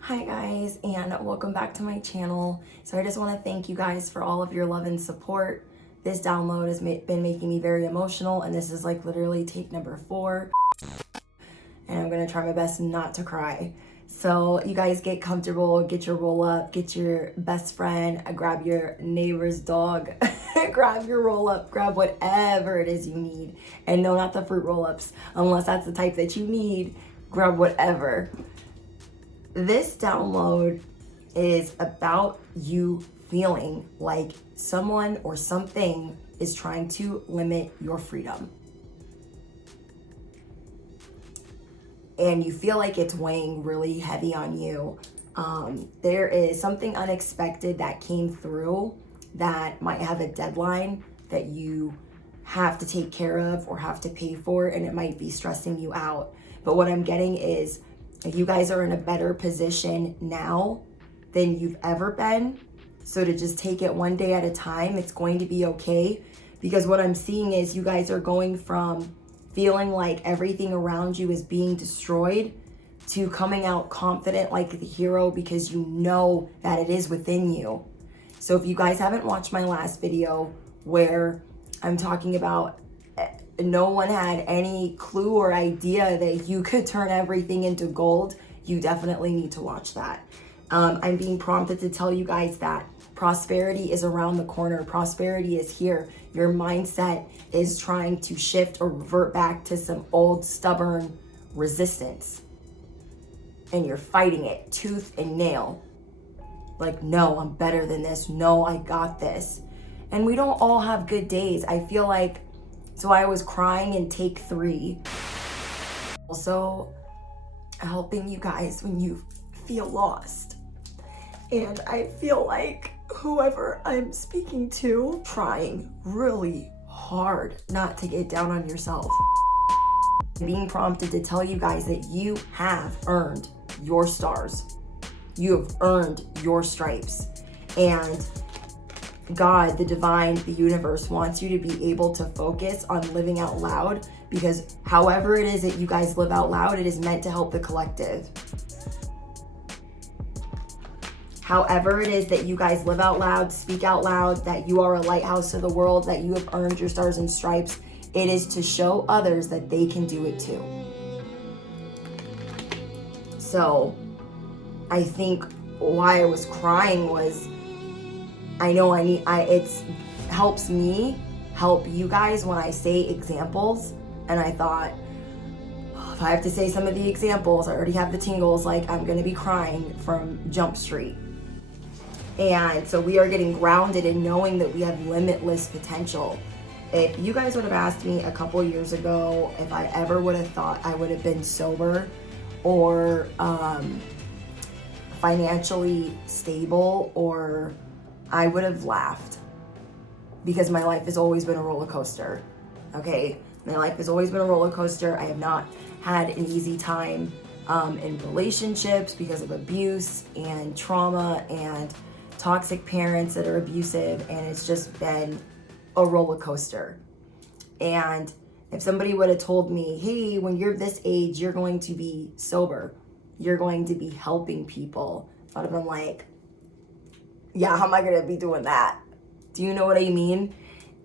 Hi guys, and welcome back to my channel. So I just want to thank you guys for all of your love and support. This download has been making me very emotional, and this is like literally take number 4. And I'm gonna try my best not to cry. So you guys get comfortable, get your roll up, get your best friend, grab your neighbor's dog, grab your roll up, grab whatever it is you need. And no, not the fruit roll ups, unless that's the type that you need, grab whatever. This download is about you feeling like someone or something is trying to limit your freedom. And you feel like it's weighing really heavy on you. There is something unexpected that came through that might have a deadline that you have to take care of or have to pay for, and it might be stressing you out. But what I'm getting is you guys are in a better position now than you've ever been. So to just take it one day at a time, it's going to be okay. Because what I'm seeing is you guys are going from feeling like everything around you is being destroyed to coming out confident like the hero because you know that it is within you. So if you guys haven't watched my last video where I'm talking about no one had any clue or idea that you could turn everything into gold, you definitely need to watch that. I'm being prompted to tell you guys that prosperity is around the corner. Prosperity is here. Your mindset is trying to shift or revert back to some old stubborn resistance. And you're fighting it tooth and nail. Like, no, I'm better than this. No, I got this. And we don't all have good days. I feel like, so I was crying in take 3. Also, helping you guys when you feel lost. And I feel like whoever I'm speaking to, trying really hard not to get down on yourself. Being prompted to tell you guys that you have earned your stars. You have earned your stripes. And God, the divine, the universe wants you to be able to focus on living out loud, because however it is that you guys live out loud, it is meant to help the collective. However it is that you guys live out loud, speak out loud, that you are a lighthouse to the world, that you have earned your stars and stripes, it is to show others that they can do it too. So I think why I was crying was, I know it helps me help you guys when I say examples. And I thought, oh, if I have to say some of the examples, I already have the tingles, like I'm gonna be crying from Jump Street. And so we are getting grounded in knowing that we have limitless potential. If you guys would have asked me a couple years ago if I ever would have thought I would have been sober or financially stable, or I would have laughed, because my life has always been a roller coaster. Okay, my life has always been a roller coaster. I have not had an easy time in relationships because of abuse and trauma and toxic parents that are abusive, and it's just been a roller coaster. And if somebody would have told me, hey, when you're this age, you're going to be sober, you're going to be helping people, I would have been like, yeah, how am I gonna be doing that? Do you know what I mean?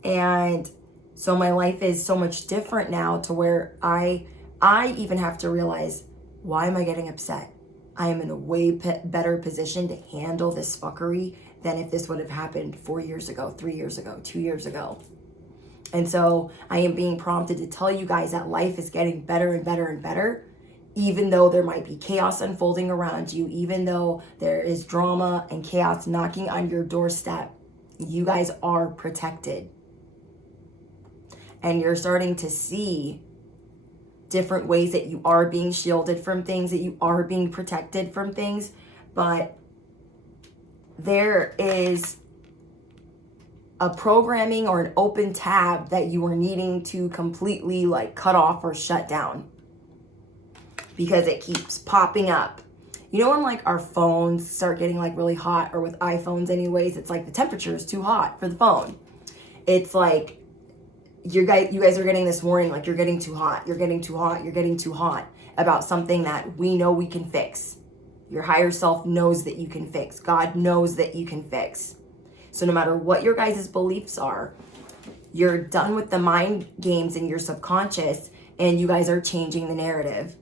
And so my life is so much different now, to where I even have to realize, why am I getting upset? I am in a way better position to handle this fuckery than if this would have happened 4 years ago, 3 years ago, 2 years ago. And so I am being prompted to tell you guys that life is getting better and better and better, even though there might be chaos unfolding around you, even though there is drama and chaos knocking on your doorstep, you guys are protected. And you're starting to see different ways that you are being shielded from things, that you are being protected from things. But there is a programming or an open tab that you are needing to completely like cut off or shut down, because it keeps popping up. You know when like our phones start getting like really hot, or with iPhones anyways, it's like the temperature is too hot for the phone. It's like you guys are getting this warning, like you're getting too hot, you're getting too hot, you're getting too hot about something that we know we can fix. Your higher self knows that you can fix. God knows that you can fix. So no matter what your guys' beliefs are, you're done with the mind games in your subconscious, and you guys are changing the narrative.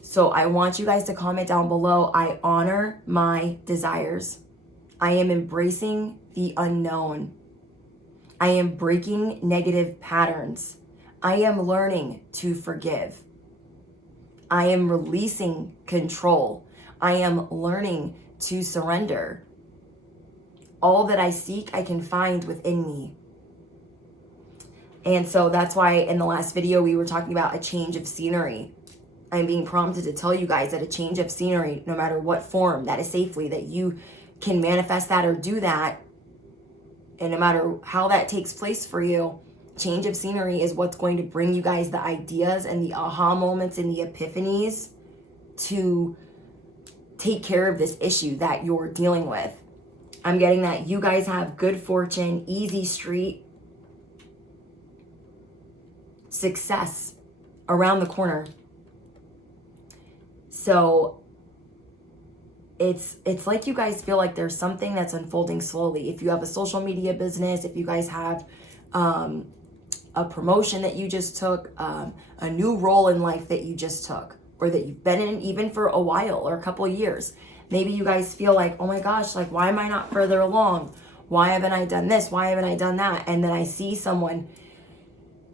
So I want you guys to comment down below, I honor my desires. I am embracing the unknown. I am breaking negative patterns. I am learning to forgive. I am releasing control. I am learning to surrender. All that I seek, I can find within me. And so that's why in the last video, we were talking about a change of scenery. I'm being prompted to tell you guys that a change of scenery, no matter what form, that is safely, that you can manifest that or do that. And no matter how that takes place for you, change of scenery is what's going to bring you guys the ideas and the aha moments and the epiphanies to take care of this issue that you're dealing with. I'm getting that you guys have good fortune, easy street, success around the corner. So it's like you guys feel like there's something that's unfolding slowly. If you have a social media business, if you guys have a promotion that you just took, a new role in life that you just took, or that you've been in even for a while or a couple of years. Maybe you guys feel like, oh my gosh, like, why am I not further along? Why haven't I done this? Why haven't I done that? And then I see someone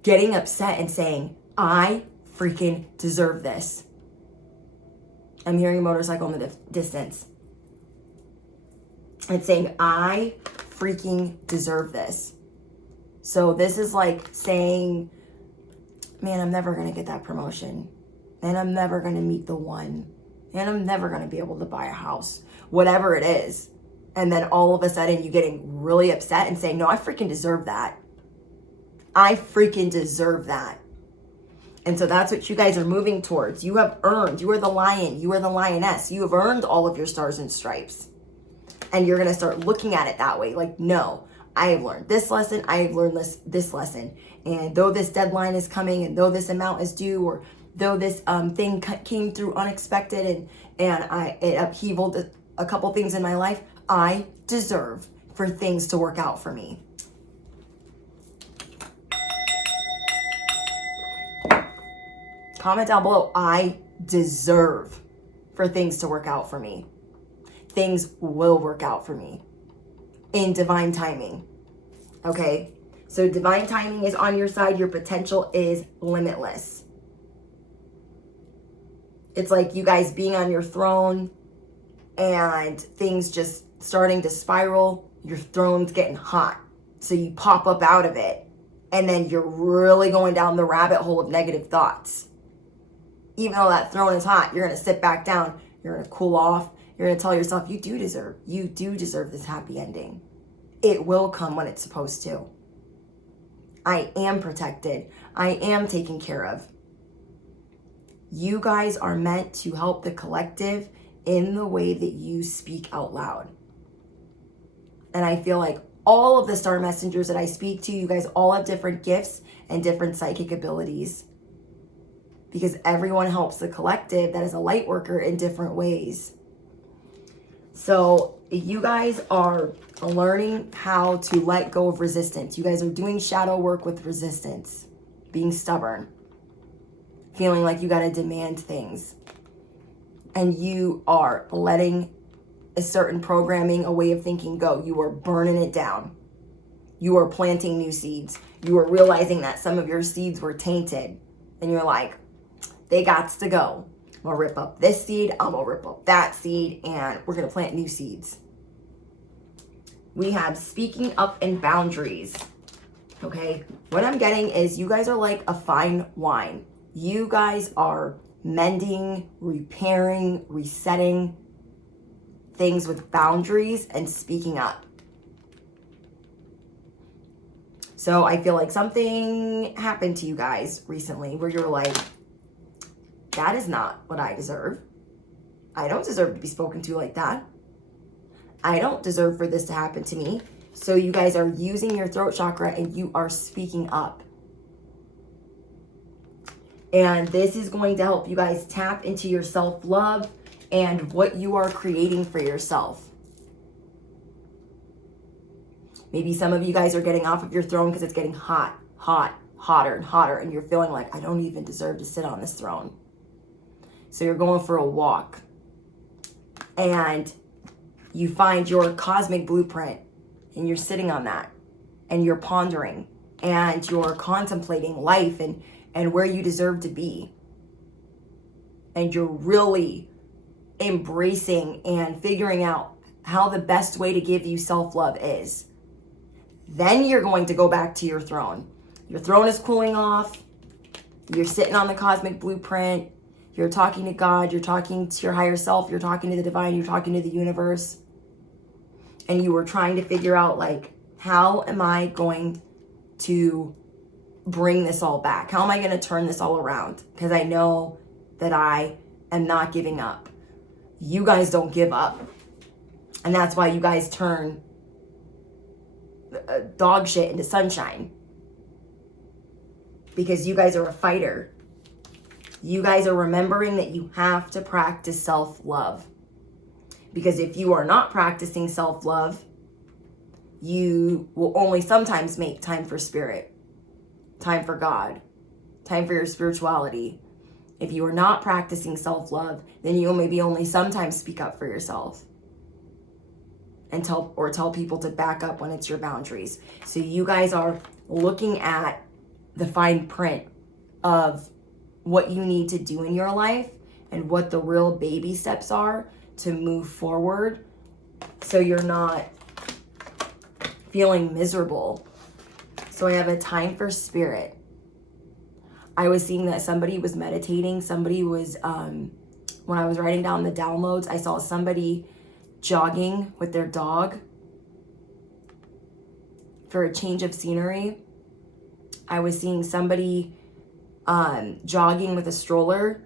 getting upset and saying, I freaking deserve this. I'm hearing a motorcycle in the distance. It's saying, I freaking deserve this. So this is like saying, man, I'm never going to get that promotion. And I'm never going to meet the one. And I'm never going to be able to buy a house. Whatever it is. And then all of a sudden you getting really upset and saying, no, I freaking deserve that. I freaking deserve that. And so that's what you guys are moving towards. You have earned. You are the lion. You are the lioness. You have earned all of your stars and stripes. And you're going to start looking at it that way. Like, no, I have learned this lesson. I have learned this lesson. And though this deadline is coming, and though this amount is due, or though this thing came through unexpected and it upheavaled a couple things in my life, I deserve for things to work out for me. Comment down below, I deserve for things to work out for me. Things will work out for me in divine timing. Okay? So divine timing is on your side. Your potential is limitless. It's like you guys being on your throne and things just starting to spiral. Your throne's getting hot. So you pop up out of it. And then you're really going down the rabbit hole of negative thoughts. Even though that throne is hot, you're going to sit back down. You're going to cool off. You're going to tell yourself, you do deserve this happy ending. It will come when it's supposed to. I am protected. I am taken care of. You guys are meant to help the collective in the way that you speak out loud. And I feel like all of the star messengers that I speak to, you guys all have different gifts and different psychic abilities. Because everyone helps the collective that is a light worker in different ways. So you guys are learning how to let go of resistance. You guys are doing shadow work with resistance. Being stubborn. Feeling like you got to demand things. And you are letting a certain programming, a way of thinking go. You are burning it down. You are planting new seeds. You are realizing that some of your seeds were tainted. And you're like, they gots to go. I'm going to rip up this seed. I'm going to rip up that seed. And we're going to plant new seeds. We have speaking up in boundaries. Okay. What I'm getting is you guys are like a fine wine. You guys are mending, repairing, resetting things with boundaries and speaking up. So I feel like something happened to you guys recently where you're like, that is not what I deserve. I don't deserve to be spoken to like that. I don't deserve for this to happen to me. So you guys are using your throat chakra and you are speaking up. And this is going to help you guys tap into your self-love and what you are creating for yourself. Maybe some of you guys are getting off of your throne because it's getting hotter and hotter, and you're feeling like, I don't even deserve to sit on this throne. So you're going for a walk. And you find your cosmic blueprint, and you're sitting on that, and you're pondering, and you're contemplating life and where you deserve to be. And you're really embracing and figuring out how the best way to give you self-love is. Then you're going to go back to your throne. Your throne is cooling off. You're sitting on the cosmic blueprint. You're talking to God. You're talking to your higher self. You're talking to the divine. You're talking to the universe. And you were trying to figure out, like, how am I going to bring this all back? How am I going to turn this all around? Because I know that I am not giving up. You guys don't give up. And that's why you guys turn dog shit into sunshine. Because you guys are a fighter. You guys are remembering that you have to practice self-love. Because if you are not practicing self-love, you will only sometimes make time for spirit, time for God, time for your spirituality. If you are not practicing self-love, then you'll maybe only sometimes speak up for yourself and tell people to back up when it's your boundaries. So you guys are looking at the fine print of what you need to do in your life and what the real baby steps are to move forward, so you're not feeling miserable. So I have a time for spirit. I was seeing that somebody was meditating. Somebody was, when I was writing down the downloads, I saw somebody jogging with their dog for a change of scenery. I was seeing somebody jogging with a stroller.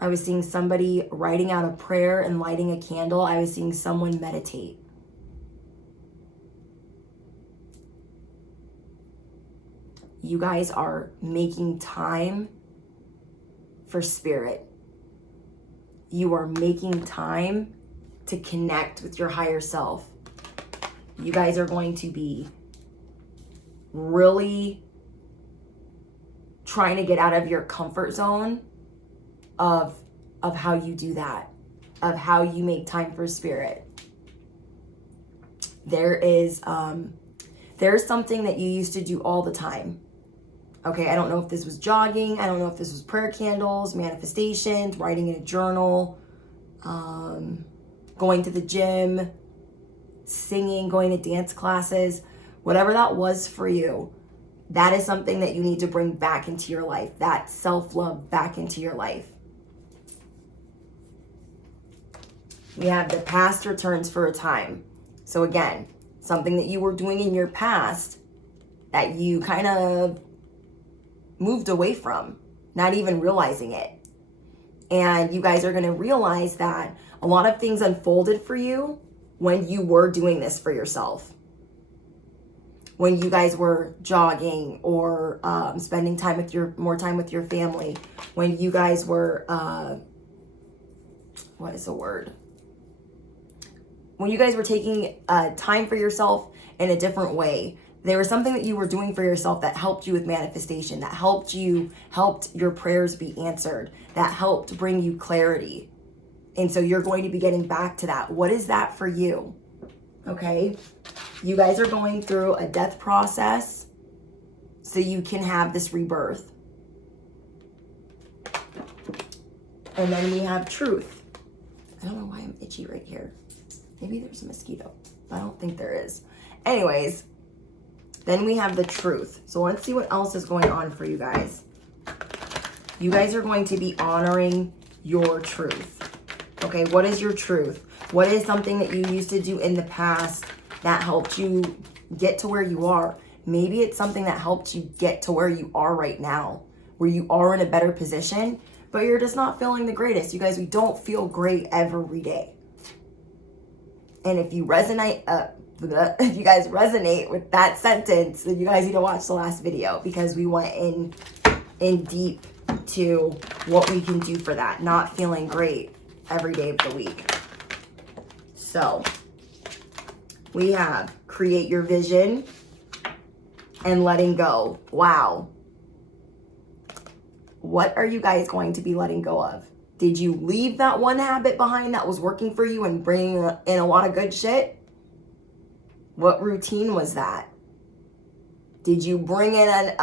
I was seeing somebody writing out a prayer and lighting a candle. I was seeing someone meditate. You guys are making time for spirit. You are making time to connect with your higher self. You guys are going to be really trying to get out of your comfort zone of how you do that, of how you make time for spirit. There's something that you used to do all the time. Okay, I don't know if this was jogging. I don't know if this was prayer candles, manifestations, writing in a journal, going to the gym, singing, going to dance classes, whatever that was for you. That is something that you need to bring back into your life, that self-love back into your life. We have the past returns for a time. So again, something that you were doing in your past that you kind of moved away from, not even realizing it. And you guys are going to realize that a lot of things unfolded for you when you were doing this for yourself. When you guys were jogging or spending time with more time with your family. When you guys were, what is the word? When you guys were taking time for yourself in a different way. There was something that you were doing for yourself that helped you with manifestation, that helped your prayers be answered, that helped bring you clarity. And so you're going to be getting back to that. What is that for you? Okay? You guys are going through a death process so you can have this rebirth. And then we have truth. I don't know why I'm itchy right here. Maybe there's a mosquito. I don't think there is. Anyways, then we have the truth. So let's see what else is going on for you guys. You guys are going to be honoring your truth. Okay, what is your truth? What is something that you used to do in the past that helped you get to where you are? Maybe it's something that helped you get to where you are right now, where you are in a better position, but you're just not feeling the greatest. You guys, we don't feel great every day. And if you resonate if you guys resonate with that sentence, then you guys need to watch the last video, because we went in deep to what we can do for that, not feeling great every day of the week. So we have create your vision and letting go. Wow. What are you guys going to be letting go of? Did you leave that one habit behind that was working for you and bringing in a lot of good shit? What routine was that? Did you bring in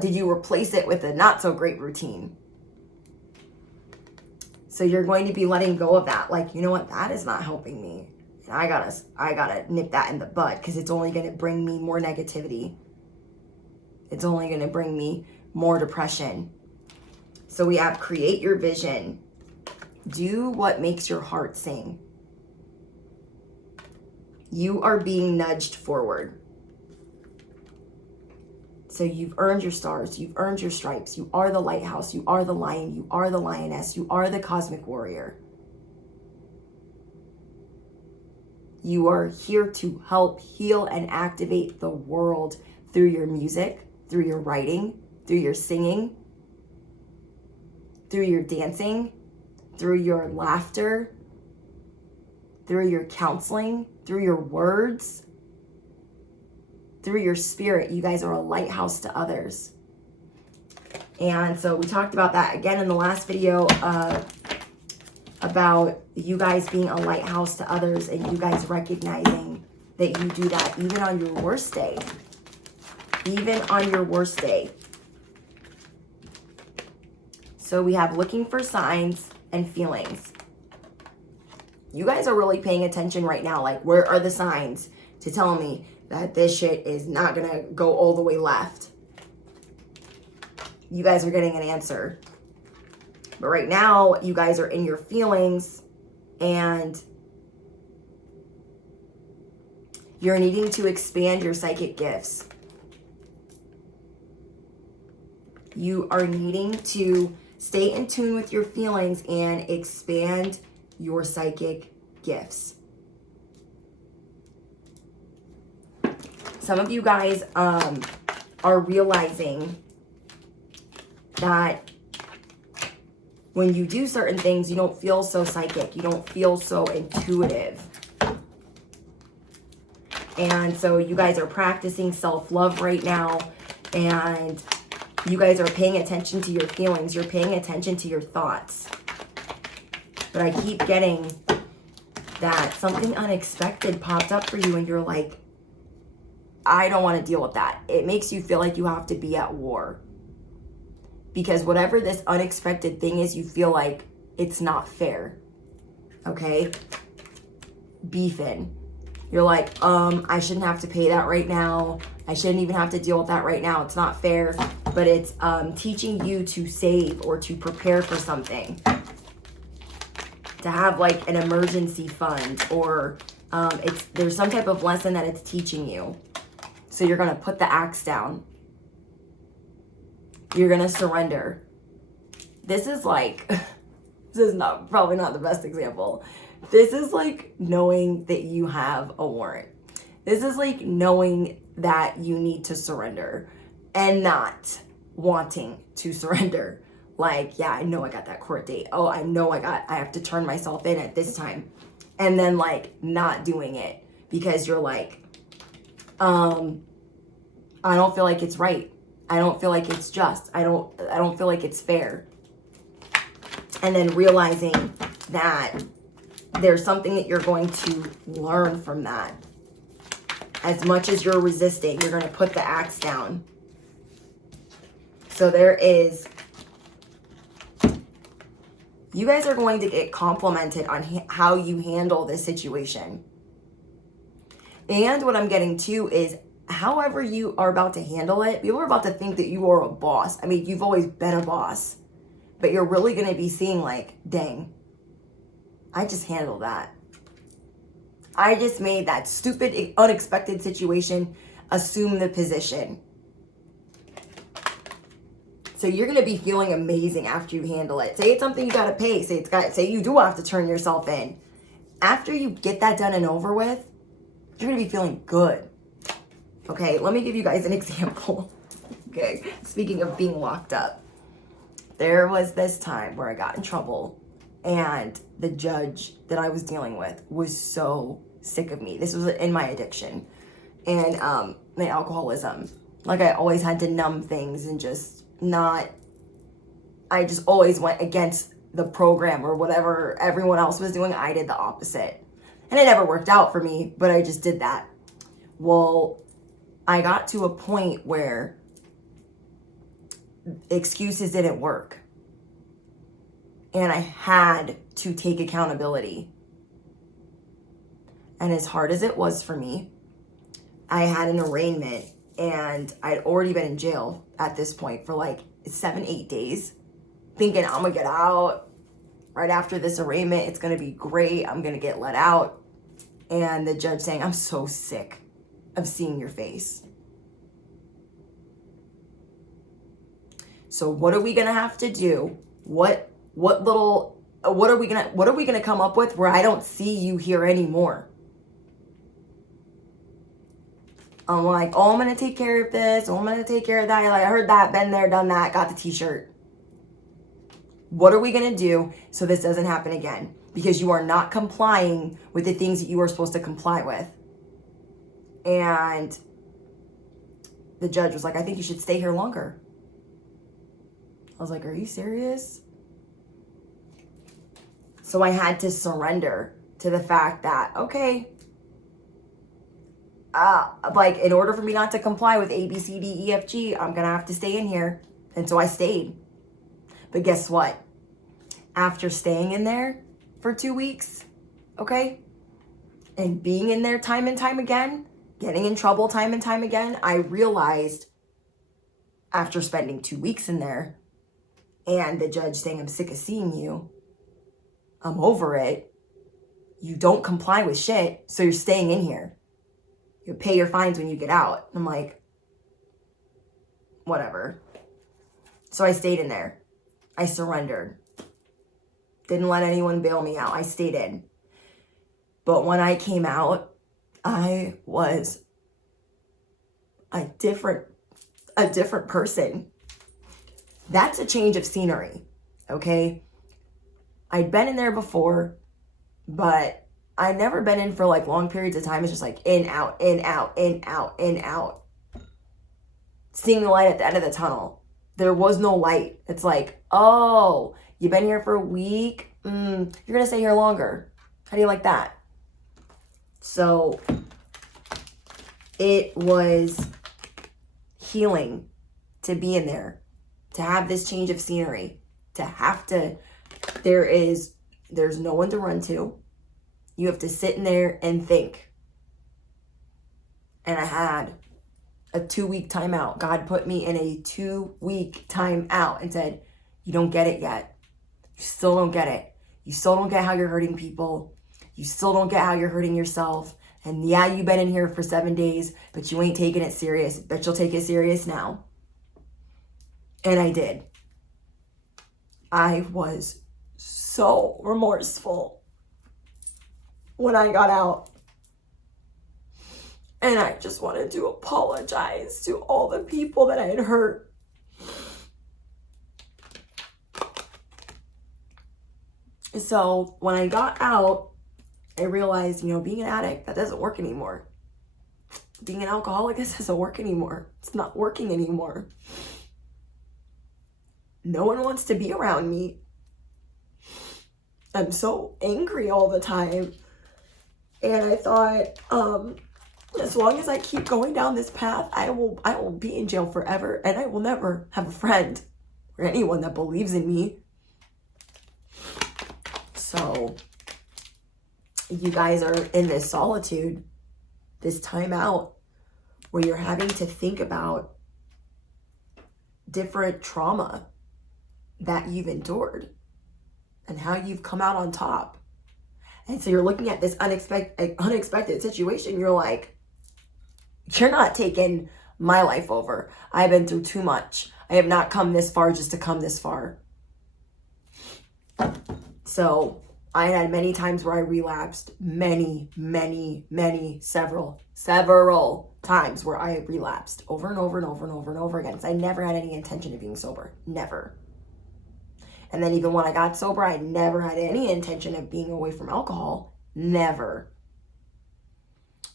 did you replace it with a not so great routine? So you're going to be letting go of that. Like, you know what? That is not helping me. And I gotta nip that in the bud, because it's only going to bring me more negativity. It's only going to bring me more depression. So we have create your vision. Do what makes your heart sing. You are being nudged forward. So you've earned your stars. You've earned your stripes. You are the lighthouse. You are the lion. You are the lioness. You are the cosmic warrior. You are here to help heal and activate the world through your music, through your writing, through your singing, through your dancing, through your laughter, through your counseling, through your words, through your spirit. You guys are a lighthouse to others. And so we talked about that again in the last video, about you guys being a lighthouse to others, and you guys recognizing that you do that even on your worst day. Even on your worst day. So we have looking for signs and feelings. You guys are really paying attention right now. Like, where are the signs to tell me that this shit is not gonna go all the way left? You guys are getting an answer. But right now, you guys are in your feelings, and you're needing to expand your psychic gifts. You are needing to stay in tune with your feelings and expand your psychic gifts. Some of you guys are realizing that when you do certain things, you don't feel so psychic. You don't feel so intuitive. And so you guys are practicing self-love right now. And you guys are paying attention to your feelings. You're paying attention to your thoughts. But I keep getting that something unexpected popped up for you, and you're like, I don't want to deal with that. It makes you feel like you have to be at war. Because whatever this unexpected thing is, you feel like it's not fair. Okay? Beefing. You're like, I shouldn't have to pay that right now. I shouldn't even have to deal with that right now. It's not fair. But it's teaching you to save or to prepare for something. To have like an emergency fund, or there's some type of lesson that it's teaching you. So you're going to put the axe down. You're going to surrender. This is like, this is probably not the best example. This is like knowing that you have a warrant. This is like knowing that you need to surrender and not wanting to surrender. Like, yeah, I know I got that court date. Oh, I know I have to turn myself in at this time. And then like not doing it because you're like, I don't feel like it's right. I don't feel like it's just. I don't feel like it's fair. And then realizing that there's something that you're going to learn from that. As much as you're resisting, you're going to put the axe down. So there is, you guys are going to get complimented on how you handle this situation. And what I'm getting to is, however you are about to handle it, people are about to think that you are a boss. I mean, you've always been a boss. But you're really going to be seeing like, dang, I just handled that. I just made that stupid, unexpected situation assume the position. So you're going to be feeling amazing after you handle it. Say it's something you got to pay. Say you do have to turn yourself in. After you get that done and over with, You're going to be feeling good. Okay, let me give you guys an example. Okay, speaking of being locked up, there was this time where I got in trouble and the judge that I was dealing with was so sick of me. This was in my addiction and my alcoholism. Like I always had to numb things and I just always went against the program or whatever everyone else was doing. I did the opposite. And it never worked out for me, but I just did that. Well, I got to a point where excuses didn't work. And I had to take accountability. And as hard as it was for me, I had an arraignment and I'd already been in jail at this point for like 7-8 days, thinking I'm gonna get out right after this arraignment. It's gonna be great. I'm gonna get let out. And the judge saying, I'm so sick of seeing your face. So what are we gonna have to do? What are we gonna come up with where I don't see you here anymore? I'm like, oh, I'm gonna take care of this. Oh, I'm gonna take care of that. Like, I heard that, been there, done that, got the t-shirt. What are we gonna do so this doesn't happen again? Because you are not complying with the things that you are supposed to comply with. And the judge was like, I think you should stay here longer. I was like, are you serious? So I had to surrender to the fact that, okay, like in order for me not to comply with A, B, C, D, E, F, G, I'm going to have to stay in here. And so I stayed. But guess what? After staying in there for 2 weeks, okay, and being in there time and time again, getting in trouble time and time again, I realized after spending 2 weeks in there and the judge saying, I'm sick of seeing you, I'm over it, you don't comply with shit, so you're staying in here. You pay your fines when you get out. I'm like, whatever. So I stayed in there. I surrendered. Didn't let anyone bail me out. I stayed in. But when I came out, I was a different person. That's a change of scenery, okay? I'd been in there before, but I've never been in for like long periods of time. It's just like in, out, in, out, in, out, in, out. Seeing the light at the end of the tunnel. There was no light. It's like, oh, you've been here for a week? You're going to stay here longer. How do you like that? So it was healing to be in there, to have this change of scenery, there's no one to run to. You have to sit in there and think. And I had a 2-week timeout. God put me in a 2-week timeout and said, you don't get it yet. You still don't get it. You still don't get how you're hurting people. You still don't get how you're hurting yourself. And yeah, you've been in here for 7 days, but you ain't taking it serious. Bet you'll take it serious now. And I did. I was so remorseful when I got out. And I just wanted to apologize to all the people that I had hurt. So when I got out, I realized, being an addict, that doesn't work anymore. Being an alcoholic, this doesn't work anymore. It's not working anymore. No one wants to be around me. I'm so angry all the time. And I thought, as long as I keep going down this path, I will be in jail forever, and I will never have a friend or anyone that believes in me. So you guys are in this solitude, this time out, where you're having to think about different trauma that you've endured and how you've come out on top. And so you're looking at this unexpected situation. You're like, you're not taking my life over. I've been through too much. I have not come this far just to come this far. So I had many times where I relapsed, several times where I relapsed over and over and over and over and over again. So I never had any intention of being sober, never. And then even when I got sober, I never had any intention of being away from alcohol, never.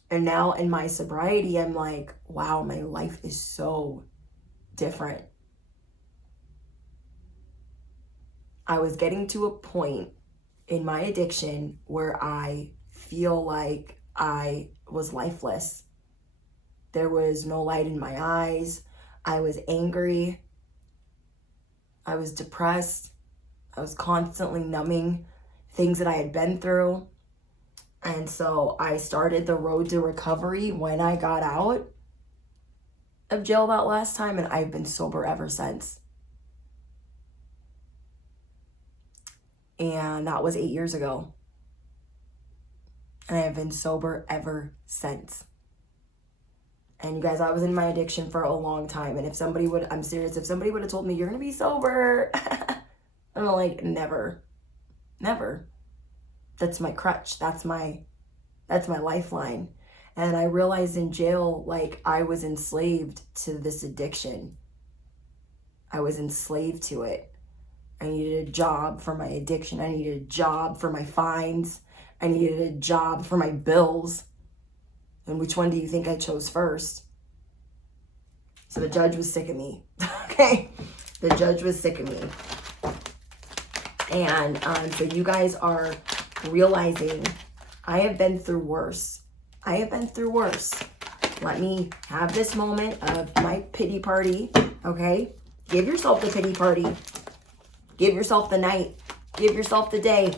And now in my sobriety, I'm like, wow, my life is so different. I was getting to a point in my addiction where I feel like I was lifeless. There was no light in my eyes. I was angry. I was depressed. I was constantly numbing things that I had been through. And so I started the road to recovery when I got out of jail that last time, and I've been sober ever since. And that was 8 years ago. And I have been sober ever since. And you guys, I was in my addiction for a long time. And if somebody would, I'm serious, if somebody would have told me, you're going to be sober, I'm like, never. That's my crutch. That's my lifeline. And I realized in jail, like, I was enslaved to this addiction. I was enslaved to it. I needed a job for my addiction. I needed a job for my fines. I needed a job for my bills. And which one do you think I chose first? So the judge was sick of me. Okay? The judge was sick of me. And so you guys are realizing I have been through worse. I have been through worse. Let me have this moment of my pity party. Okay? Give yourself the pity party. Give yourself the night. Give yourself the day.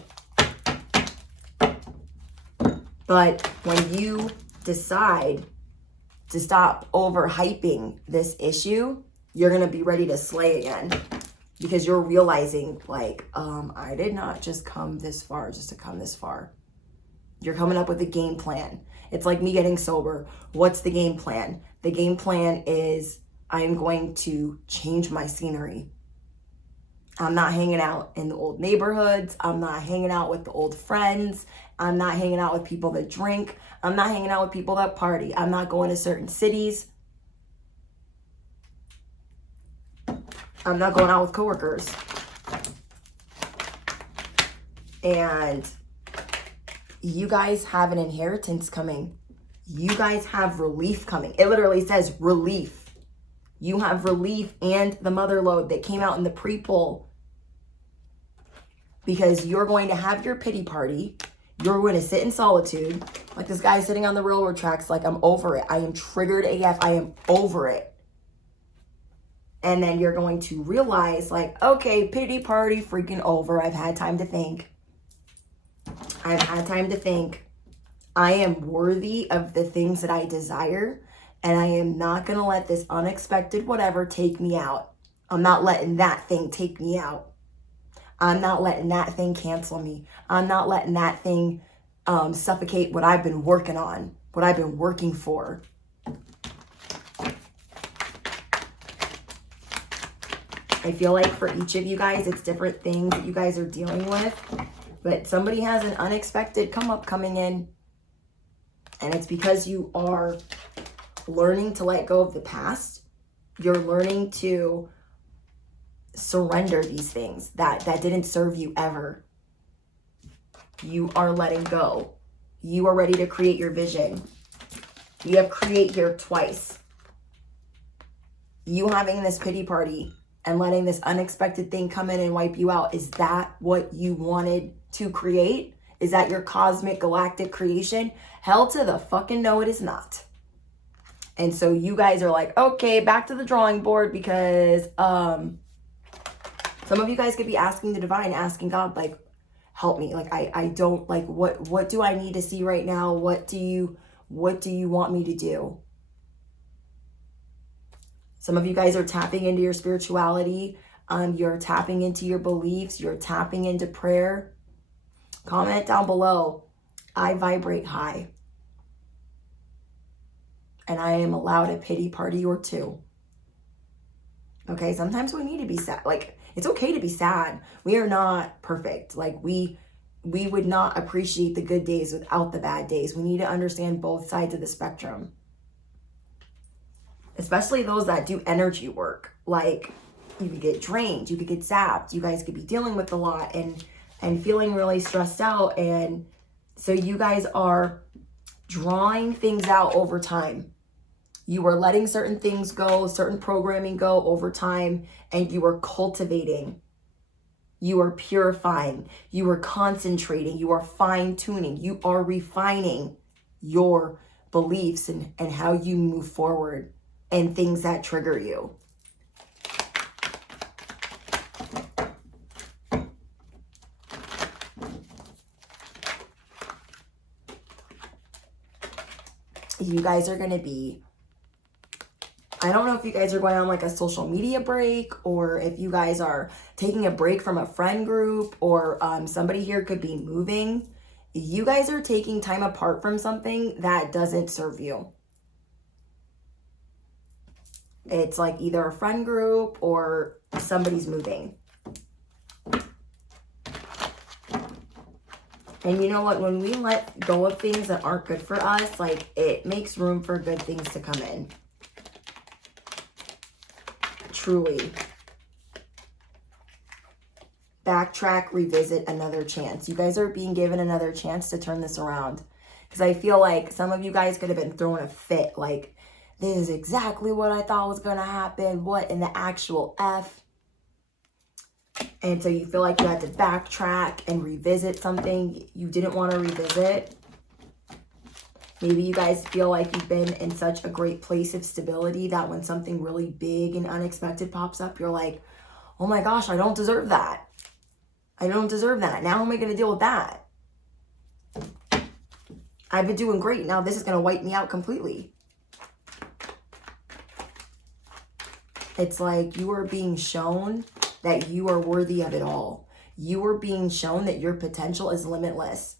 But when you decide to stop overhyping this issue, you're going to be ready to slay again. Because you're realizing, like, I did not just come this far just to come this far. You're coming up with a game plan. It's like me getting sober. What's the game plan? The game plan is I am going to change my scenery. I'm not hanging out in the old neighborhoods. I'm not hanging out with the old friends. I'm not hanging out with people that drink. I'm not hanging out with people that party. I'm not going to certain cities. I'm not going out with coworkers. And you guys have an inheritance coming. You guys have relief coming. It literally says relief. You have relief and the mother load that came out in the pre-poll. Because you're going to have your pity party. You're going to sit in solitude. Like this guy sitting on the railroad tracks, like, I'm over it. I am triggered AF. I am over it. And then you're going to realize, like, okay, pity party freaking over. I've had time to think. I've had time to think. I am worthy of the things that I desire. And I am not going to let this unexpected whatever take me out. I'm not letting that thing take me out. I'm not letting that thing cancel me. I'm not letting that thing suffocate what I've been working on, what I've been working for. I feel like for each of you guys, it's different things that you guys are dealing with. But somebody has an unexpected come up coming in. And it's because you are learning to let go of the past. You're learning to surrender these things that didn't serve you ever. You are letting go. You are ready to create your vision. You have create here twice. You having this pity party and letting this unexpected thing come in and wipe you out. Is that what you wanted to create? Is that your cosmic galactic creation? Hell to the fucking no, it is not. And so you guys are like, okay, back to the drawing board, because some of you guys could be asking the divine, asking God, like, help me. Like, I don't, like, what do I need to see right now? What do you want me to do? Some of you guys are tapping into your spirituality. You're tapping into your beliefs. You're tapping into prayer. Comment down below. I vibrate high. And I am allowed a pity party or two. Okay, sometimes we need to be sad. Like, it's okay to be sad. We are not perfect. Like, we we would not appreciate the good days without the bad days. We need to understand both sides of the spectrum, especially those that do energy work. Like, you could get drained, you could get zapped, you guys could be dealing with a lot and feeling really stressed out. And so you guys are drawing things out over time. You are letting certain things go, certain programming go over time, and you are cultivating. You are purifying. You are concentrating. You are fine-tuning. You are refining your beliefs and how you move forward and things that trigger you. You guys are going to be, I don't know if you guys are going on like a social media break, or if you guys are taking a break from a friend group, or somebody here could be moving. You guys are taking time apart from something that doesn't serve you. It's like either a friend group or somebody's moving. And you know what? When we let go of things that aren't good for us, like, it makes room for good things to come in. Truly. Backtrack, revisit, another chance. You guys are being given another chance to turn this around. Because I feel like some of you guys could have been throwing a fit. Like, this is exactly what I thought was going to happen. What in the actual F? And so you feel like you had to backtrack and revisit something you didn't want to revisit. Maybe you guys feel like you've been in such a great place of stability that when something really big and unexpected pops up, you're like, oh my gosh, I don't deserve that. I don't deserve that. Now how am I going to deal with that? I've been doing great. Now this is going to wipe me out completely. It's like you are being shown that you are worthy of it all. You are being shown that your potential is limitless.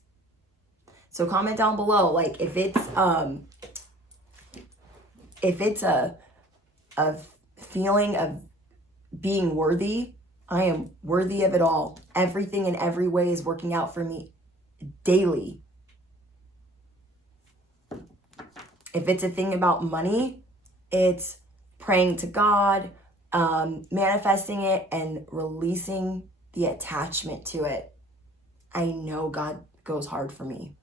So comment down below, like, if it's a feeling of being worthy. I am worthy of it all. Everything in every way is working out for me daily. If it's a thing about money, it's praying to God, manifesting it, and releasing the attachment to it. I know God goes hard for me.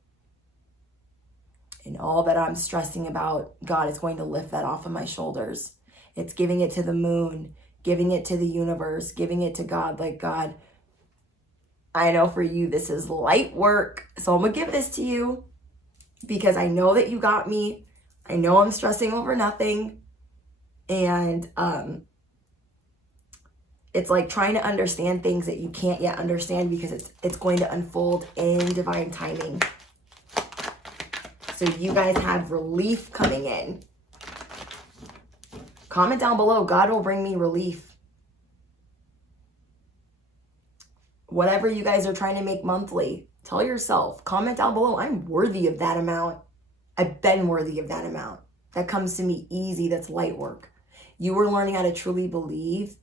And all that I'm stressing about, God is going to lift that off of my shoulders. It's giving it to the moon, giving it to the universe, giving it to God. Like, God, I know for you this is light work, so I'm going to give this to you because I know that you got me. I know I'm stressing over nothing. And it's like trying to understand things that you can't yet understand because it's going to unfold in divine timing. So you guys have relief coming in. Comment down below, God will bring me relief. Whatever you guys are trying to make monthly, tell yourself, comment down below, I'm worthy of that amount. I've been worthy of that amount. That comes to me easy, that's light work. You are learning how to truly believe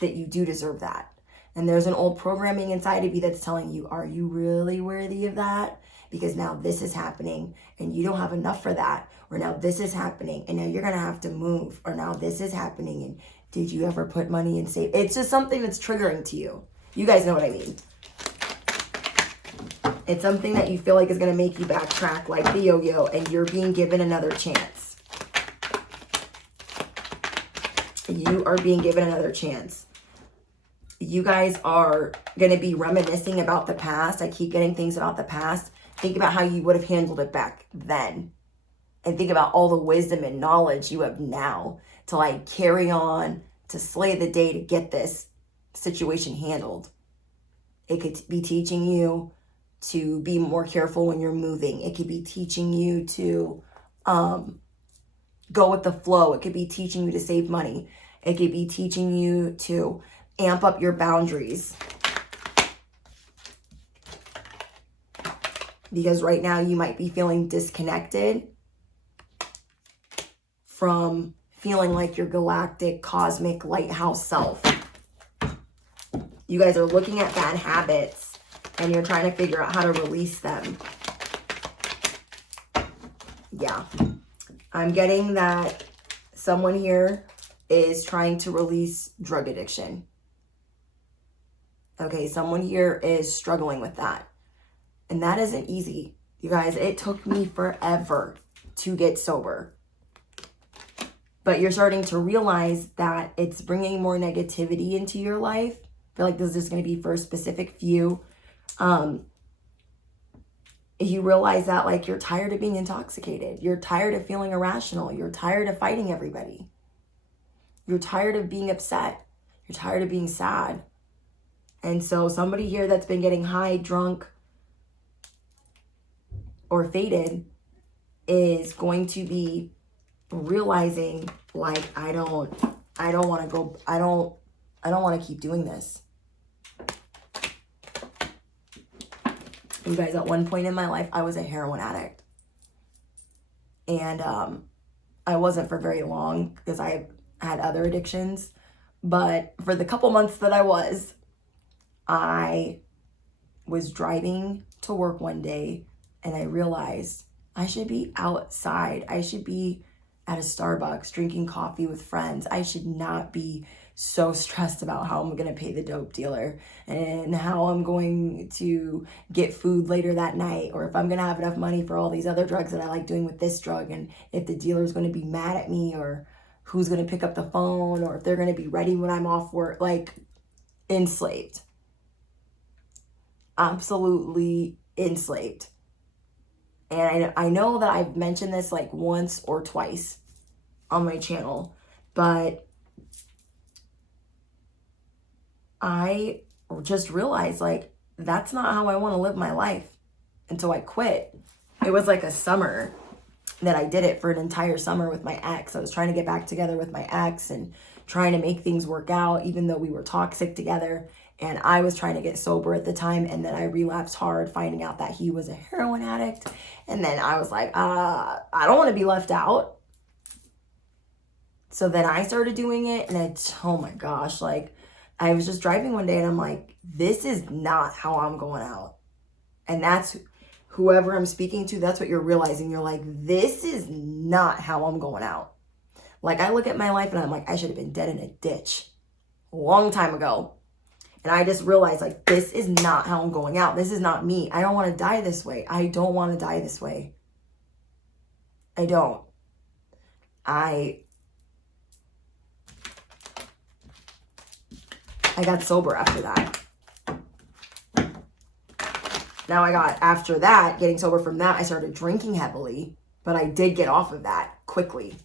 that you do deserve that. And there's an old programming inside of you that's telling you, are you really worthy of that? Because now this is happening and you don't have enough for that. Or now this is happening and now you're going to have to move. Or now this is happening and did you ever put money in save? It's just something that's triggering to you. You guys know what I mean. It's something that you feel like is going to make you backtrack like the yo-yo, and you're being given another chance. You are being given another chance. You guys are going to be reminiscing about the past. I keep getting things about the past. Think about how you would have handled it back then. And think about all the wisdom and knowledge you have now to like carry on, to slay the day to get this situation handled. It could be teaching you to be more careful when you're moving. It could be teaching you to go with the flow. It could be teaching you to save money. It could be teaching you to amp up your boundaries. Because right now you might be feeling disconnected from feeling like your galactic, cosmic lighthouse self. You guys are looking at bad habits and you're trying to figure out how to release them. Yeah. I'm getting that someone here is trying to release drug addiction. Okay, someone here is struggling with that. And that isn't easy. You guys, it took me forever to get sober. But you're starting to realize that it's bringing more negativity into your life. I feel like this is just going to be for a specific few. You realize that like you're tired of being intoxicated. You're tired of feeling irrational. You're tired of fighting everybody. You're tired of being upset. You're tired of being sad. And so somebody here that's been getting high, drunk, or faded is going to be realizing like, I don't want to keep doing this. You guys, at one point in my life, I was a heroin addict. And I wasn't for very long because I had other addictions. But for the couple months that I was driving to work one day and I realized I should be outside. I should be at a Starbucks drinking coffee with friends. I should not be so stressed about how I'm going to pay the dope dealer and how I'm going to get food later that night, or if I'm going to have enough money for all these other drugs that I like doing with this drug, and if the dealer is going to be mad at me, or who's going to pick up the phone, or if they're going to be ready when I'm off work. Like, enslaved. Absolutely enslaved. And I know that I've mentioned this like once or twice on my channel, but I just realized like that's not how I want to live my life. And so I quit. It was like a summer that I did it, for an entire summer with my ex. I was trying to get back together with my ex and trying to make things work out, even though we were toxic together. And I was trying to get sober at the time. And then I relapsed hard, finding out that he was a heroin addict. And then I was like, I don't want to be left out. So then I started doing it, and oh my gosh, like I was just driving one day and I'm like, this is not how I'm going out. And that's whoever I'm speaking to, that's what you're realizing. You're like, this is not how I'm going out. Like, I look at my life and I'm like, I should have been dead in a ditch a long time ago. And I just realized, like, this is not how I'm going out. This is not me. I don't want to die this way. I don't want to die this way. I don't. I got sober after that. Now after that, getting sober from that, I started drinking heavily, but I did get off of that quickly.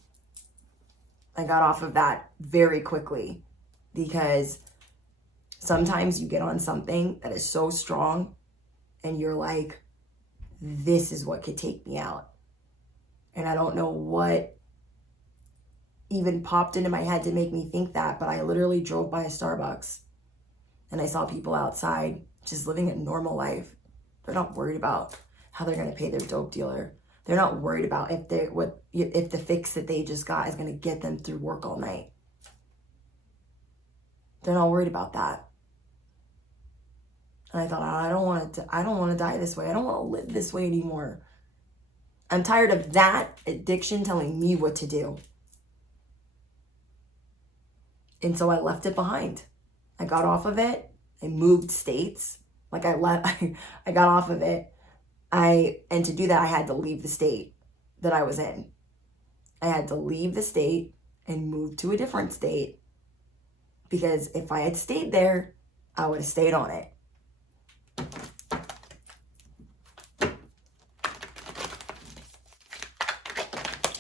I got off of that very quickly, because sometimes you get on something that is so strong and you're like, this is what could take me out. And I don't know what even popped into my head to make me think that, but I literally drove by a Starbucks and I saw people outside just living a normal life. They're not worried about how they're going to pay their dope dealer. They're not worried about if the fix that they just got is going to get them through work all night. They're not worried about that. And I thought, I don't want to die this way. I don't want to live this way anymore. I'm tired of that addiction telling me what to do. And so I left it behind. I got off of it. I moved states. Like I got off of it. And to do that, I had to leave the state that I was in. I had to leave the state and move to a different state, because if I had stayed there, I would have stayed on it.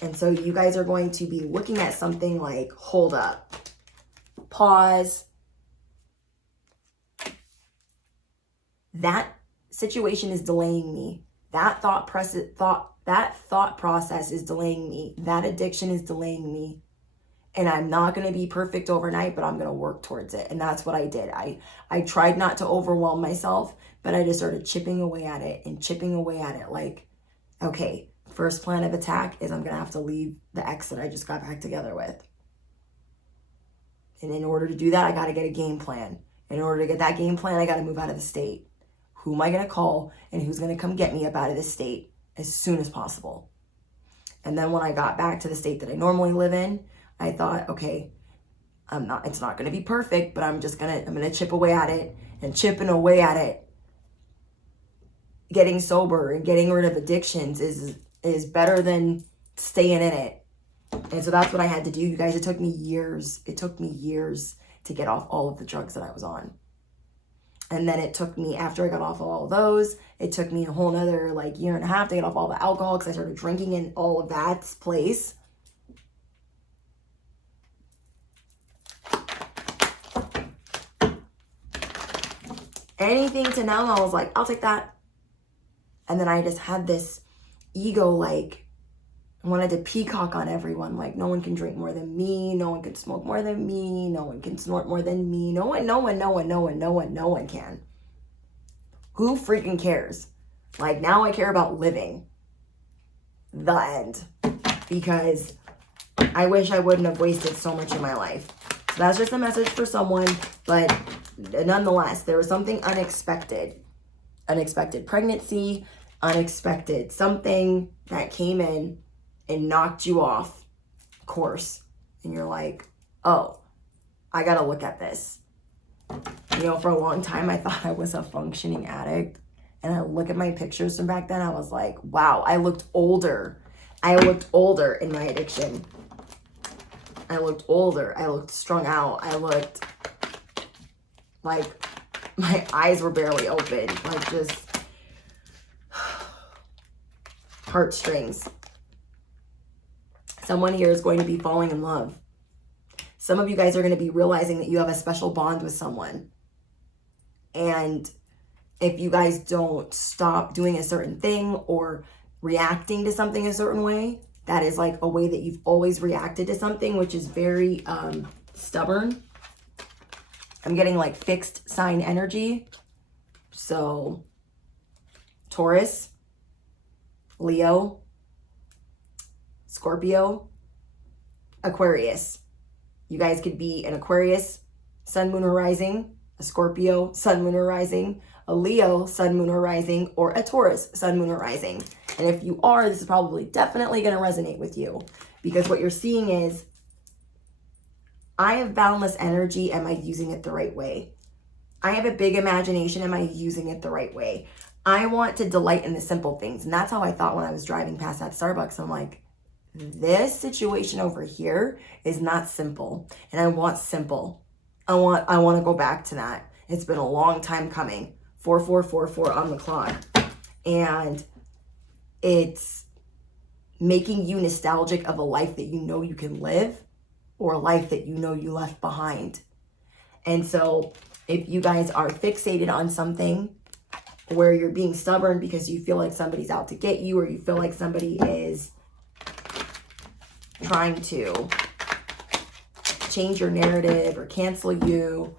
And so you guys are going to be looking at something like, hold up, pause. That situation is delaying me. That thought process is delaying me. That addiction is delaying me. And I'm not going to be perfect overnight, but I'm going to work towards it. And that's what I did. I tried not to overwhelm myself, but I just started chipping away at it and chipping away at it. Like, okay, first plan of attack is I'm going to have to leave the ex that I just got back together with. And in order to do that, I got to get a game plan. In order to get that game plan, I got to move out of the state. who am I going to call and who's going to come get me up out of this state as soon as possible. And then when I got back to the state that I normally live in, I thought, okay, it's not going to be perfect, but I'm going to chip away at it, and chipping away at it. Getting sober and getting rid of addictions is better than staying in it. And so that's what I had to do, you guys. It took me years. It took me years to get off all of the drugs that I was on. And then it took me, after I got off of all of those, it took me a whole nother like year and a half to get off all the alcohol, because I started drinking in all of that's place. Anything to numb, I was like, I'll take that. And then I just had this ego, like, I wanted to peacock on everyone. Like, no one can drink more than me. No one can smoke more than me. No one can snort more than me. No one can. Who freaking cares? Like, now I care about living. The end. Because I wish I wouldn't have wasted so much of my life. So that's just a message for someone. But nonetheless, there was something unexpected. Unexpected pregnancy. Unexpected something that came in and knocked you off course. And you're like, oh, I gotta look at this. You know, for a long time, I thought I was a functioning addict. And I look at my pictures from back then, I was like, wow, I looked older. I looked older in my addiction. I looked older. I looked strung out. I looked like my eyes were barely open. Like, just heartstrings. Someone here is going to be falling in love. Some of you guys are going to be realizing that you have a special bond with someone. And if you guys don't stop doing a certain thing or reacting to something a certain way, that is like a way that you've always reacted to something, which is very stubborn. I'm getting like fixed sign energy. So Taurus, Leo, Scorpio, Aquarius. You guys could be an Aquarius, sun, moon, or rising, a Scorpio, sun, moon, or rising, a Leo, sun, moon, or rising, or a Taurus, sun, moon, or rising. And if you are, this is probably definitely going to resonate with you, because what you're seeing is, I have boundless energy. Am I using it the right way? I have a big imagination. Am I using it the right way? I want to delight in the simple things. And that's how I thought when I was driving past that Starbucks. I'm like, this situation over here is not simple. And I want simple. I want to go back to that. It's been a long time coming. 4444 on the clock. And it's making you nostalgic of a life that you know you can live, or a life that you know you left behind. And so if you guys are fixated on something where you're being stubborn because you feel like somebody's out to get you, or you feel like somebody is trying to change your narrative or cancel you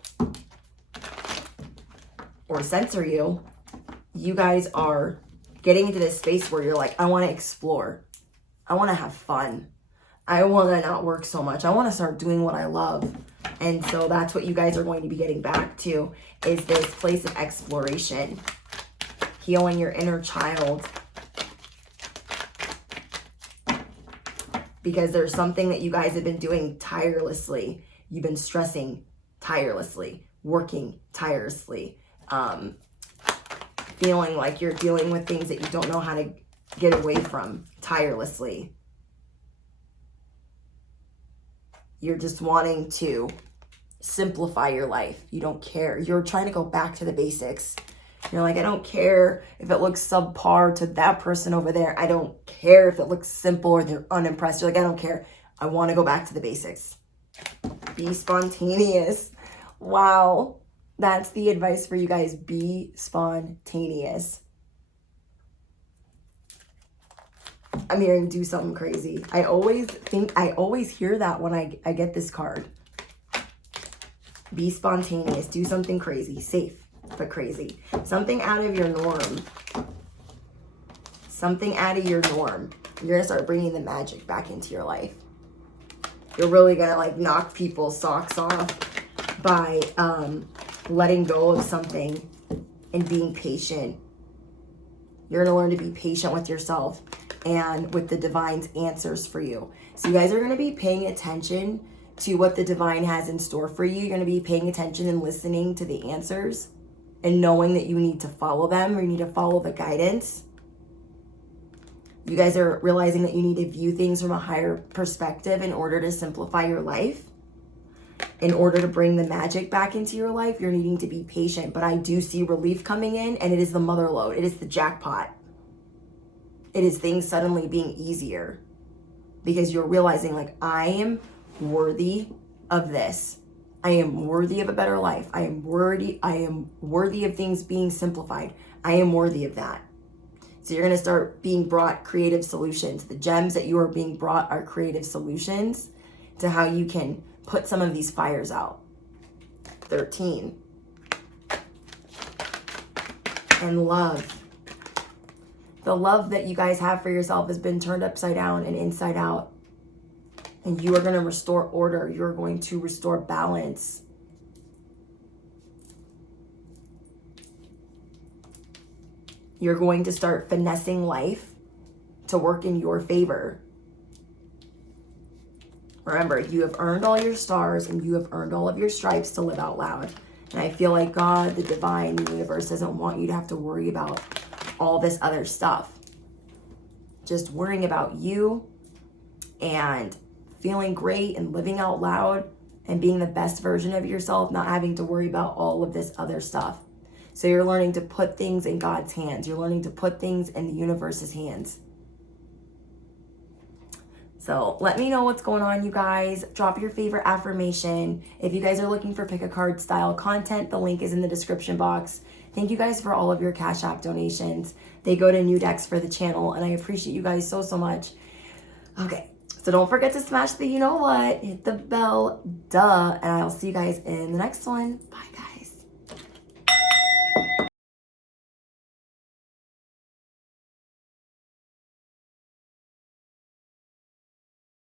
or censor you, you guys are getting into this space where you're like, I want to explore. I want to have fun. I want to not work so much. I want to start doing what I love. And so that's what you guys are going to be getting back to, is this place of exploration, healing your inner child. Because there's something that you guys have been doing tirelessly. You've been stressing tirelessly, working tirelessly, feeling like you're dealing with things that you don't know how to get away from tirelessly. You're just wanting to simplify your life. You don't care. You're trying to go back to the basics. You're like, I don't care if it looks subpar to that person over there. I don't care if it looks simple or they're unimpressed. You're like, I don't care. I want to go back to the basics. Be spontaneous. Wow. That's the advice for you guys. Be spontaneous. I'm hearing do something crazy. I always hear that when I get this card. Be spontaneous. Do something crazy. Safe, but crazy. Something out of your norm. Something out of your norm. You're going to start bringing the magic back into your life. You're really going to like knock people's socks off by letting go of something and being patient. You're going to learn to be patient with yourself and with the divine's answers for you. So you guys are going to be paying attention to what the divine has in store for you. You're going to be paying attention and listening to the answers and knowing that you need to follow them, or you need to follow the guidance. You guys are realizing that you need to view things from a higher perspective in order to simplify your life. In order to bring the magic back into your life, you're needing to be patient. But I do see relief coming in, and it is the mother lode. It is the jackpot. It is things suddenly being easier because you're realizing, like, I am worthy of this. I am worthy of a better life. I am worthy of things being simplified. I am worthy of that. So you're going to start being brought creative solutions. The gems that you are being brought are creative solutions to how you can put some of these fires out. 13. And love. The love that you guys have for yourself has been turned upside down and inside out. And you are going to restore order. You're going to restore balance. You're going to start finessing life to work in your favor. Remember, you have earned all your stars and you have earned all of your stripes to live out loud. And I feel like God, the divine, the universe doesn't want you to have to worry about all this other stuff. Just worrying about you and feeling great and living out loud and being the best version of yourself, not having to worry about all of this other stuff. So you're learning to put things in God's hands. You're learning to put things in the universe's hands. So let me know what's going on, you guys. Drop your favorite affirmation. If you guys are looking for pick a card style content, the link is in the description box. Thank you guys for all of your Cash App donations. They go to new decks for the channel, and I appreciate you guys so, so much. Okay, so don't forget to smash the you know what, hit the bell, duh, and I'll see you guys in the next one. Bye, guys.